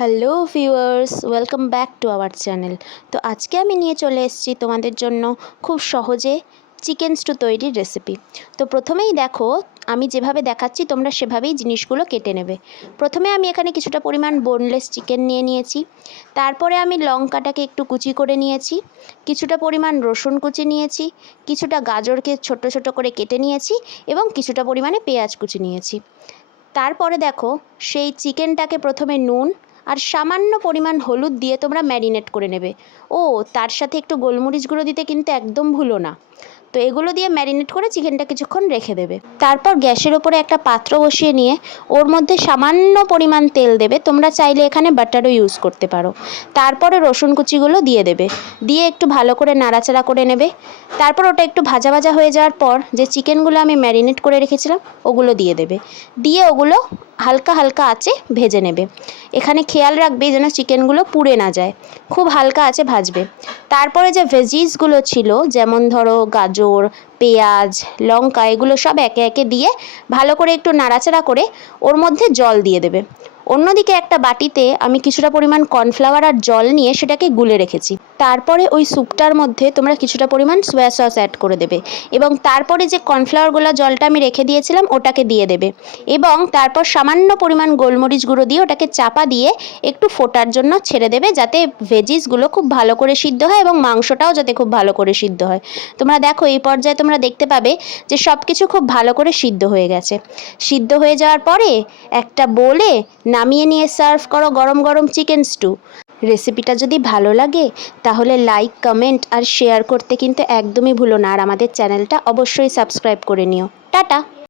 Hello viewers, welcome back to our channel. তো আজকে আমি নিয়ে চলে এসেছি তোমাদের জন্য খুব সহজে চিকেন স্টু তৈরির রেসিপি। তো প্রথমেই দেখো, আমি যেভাবে দেখাচ্ছি তোমরা সেভাবেই জিনিসগুলো কেটে নেবে। প্রথমে আমি এখানে কিছুটা পরিমাণ বোনলেস চিকেন নিয়ে নিয়েছি। তারপরে আমি লঙ্কাটাকে একটু কুচি করে নিয়েছি, কিছুটা পরিমাণ রসুন কুচি নিয়েছি, কিছুটা গাজরকে ছোট ছোট করে কেটে নিয়েছি এবং কিছুটা পরিমাণে পেঁয়াজ কুচি নিয়েছি। তারপরে দেখো, সেই চিকেনটাকে প্রথমে নুন আর সামান্য পরিমাণ হলুদ দিয়ে তোমরা ম্যারিনেট করে নেবে। ও, তার সাথে একটু গোলমরিচ গুঁড়ো দিতে কিন্তু একদম ভুলো না। তো এগুলো দিয়ে ম্যারিনেট করে চিকেনটা কিছুক্ষণ রেখে দেবে। তারপর গ্যাসের ওপরে একটা পাত্র বসিয়ে নিয়ে ওর মধ্যে সামান্য পরিমাণ তেল দেবে, তোমরা চাইলে এখানে বাটারও ইউজ করতে পারো। তারপরে রসুন কুচিগুলো দিয়ে দেবে, দিয়ে একটু ভালো করে নাড়াচাড়া করে নেবে। তারপর ওটা একটু ভাজা ভাজা হয়ে যাওয়ার পর যে চিকেনগুলো আমি ম্যারিনেট করে রেখেছিলাম ওগুলো দিয়ে দেবে, দিয়ে ওগুলো হালকা হালকা আঁচে ভেজে নেবে। এখানে খেয়াল রাখবে যেন চিকেনগুলো পুড়ে না যায়, খুব হালকা আঁচে ভাজবে। তারপরে যে ভেজিসগুলো ছিল, যেমন ধরো গাজর, পেঁয়াজ, লঙ্কা, এগুলো সব একে একে দিয়ে ভালো করে একটু নাড়াচাড়া করে ওর মধ্যে জল দিয়ে দেবে। অন্যদিকে একটা বাটিতে আমি কিছুটা পরিমাণ কর্নফ্লাওয়ার আর জল নিয়ে সেটাকে গুলে রেখেছি। তারপরে ওই স্যুপটার মধ্যে তোমরা কিছুটা পরিমাণ সোয়া সস অ্যাড করে দেবে এবং তারপরে যে কর্নফ্লাওয়ার জলটা আমি রেখে দিয়েছিলাম ওটাকে দিয়ে দেবে এবং তারপর সামান্য পরিমাণ গোলমরিচ গুঁড়ো দিয়ে ওটাকে চাপা দিয়ে একটু ফোটার জন্য ছেড়ে দেবে, যাতে ভেজিসগুলো খুব ভালো করে সিদ্ধ হয় এবং মাংসটাও যাতে খুব ভালো করে সিদ্ধ হয়। তোমরা দেখো, এই পর্যায়ে তোমরা দেখতে পাবে যে সব কিছু খুব ভালো করে সিদ্ধ হয়ে গেছে। সিদ্ধ হয়ে যাওয়ার পরে একটা বোলে নামিয়ে নিয়ে সার্ভ করো গরম গরম চিকেন স্টু। রেসিপিটা যদি ভালো লাগে তাহলে লাইক, কমেন্ট আর শেয়ার করতে কিন্তু একদমই ভুলো না, আর আমাদের চ্যানেলটা অবশ্যই সাবস্ক্রাইব করে নিও। টাটা।